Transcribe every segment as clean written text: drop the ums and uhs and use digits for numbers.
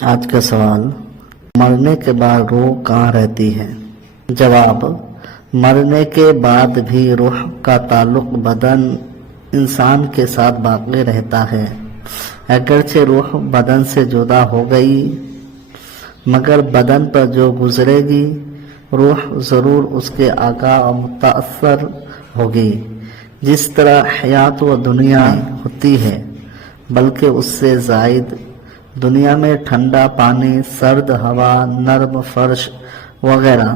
آج کا سوال، مرنے کے بعد روح کہاں رہتی ہے؟ جواب، مرنے کے بعد بھی روح کا تعلق بدن انسان کے ساتھ باقی رہتا ہے۔ اگرچہ روح بدن سے جدا ہو گئی مگر بدن پر جو گزرے گی روح ضرور اس کے آقا اور متاثر ہوگی۔ جس طرح حیات و دنیا ہوتی ہے بلکہ اس سے زائد، دنیا میں ٹھنڈا پانی، سرد ہوا، نرم فرش وغیرہ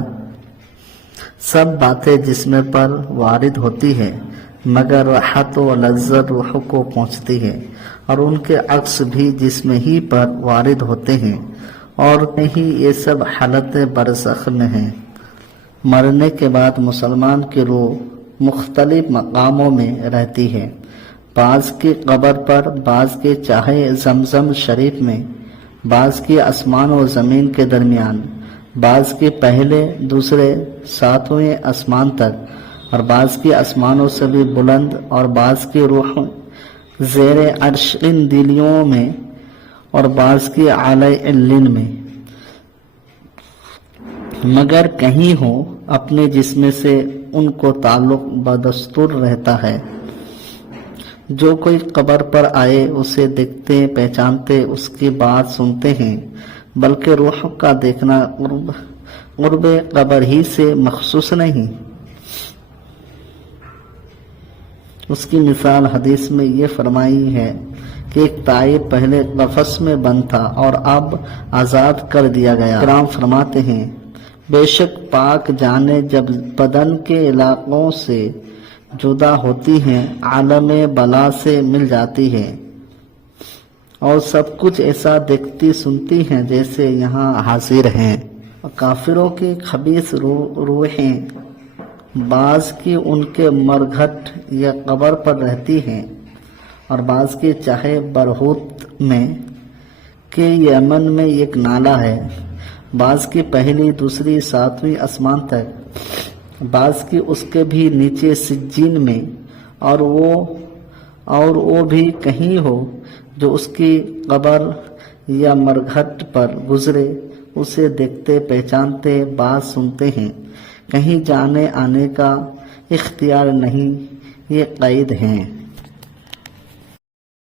سب باتیں جسم پر وارد ہوتی ہے مگر راحت و لذت روح کو پہنچتی ہے، اور ان کے عکس بھی جسم ہی پر وارد ہوتے ہیں، اور نہیں یہ سب حالت برزخ میں ہیں۔ مرنے کے بعد مسلمان کی روح مختلف مقاموں میں رہتی ہے، بعض کی قبر پر، بعض کے چاہے زمزم شریف میں، بعض کی آسمان و زمین کے درمیان، بعض کی پہلے، دوسرے، ساتویں آسمان تک، اور بعض کی آسمانوں سے بھی بلند، اور بعض کی روح زیر عرش دلیوں میں، اور بعض کی اعلی علین میں، مگر کہیں ہو اپنے جسم سے ان کو تعلق بدستور رہتا ہے۔ جو کوئی قبر پر آئے اسے دیکھتے، پہچانتے، اس کی بات سنتے ہیں، بلکہ روح کا دیکھنا قرب قبر ہی سے مخصوص نہیں۔ اس کی مثال حدیث میں یہ فرمائی ہے کہ ایک طائر پہلے قفس میں بند تھا اور اب آزاد کر دیا گیا۔ کرام فرماتے ہیں، بے شک پاک جانیں جب بدن کے علاقوں سے جدا ہوتی ہیں عالم بلا سے مل جاتی ہے اور سب کچھ ایسا دیکھتی سنتی ہیں جیسے یہاں حاضر ہیں۔ کافروں کی خبیث روحیں بعض کی ان کے مرگھٹ یا قبر پر رہتی ہیں اور بعض کی چاہے برہوت میں کہ یمن میں ایک نالہ ہے، بعض کی پہلی، دوسری، ساتویں آسمان تک، بعض کی اس کے بھی نیچے سجین میں، اور وہ بھی کہیں ہو جو اس کی قبر یا مرگھٹ پر گزرے اسے دیکھتے، پہچانتے، بات سنتے ہیں، کہیں جانے آنے کا اختیار نہیں، یہ قید ہیں۔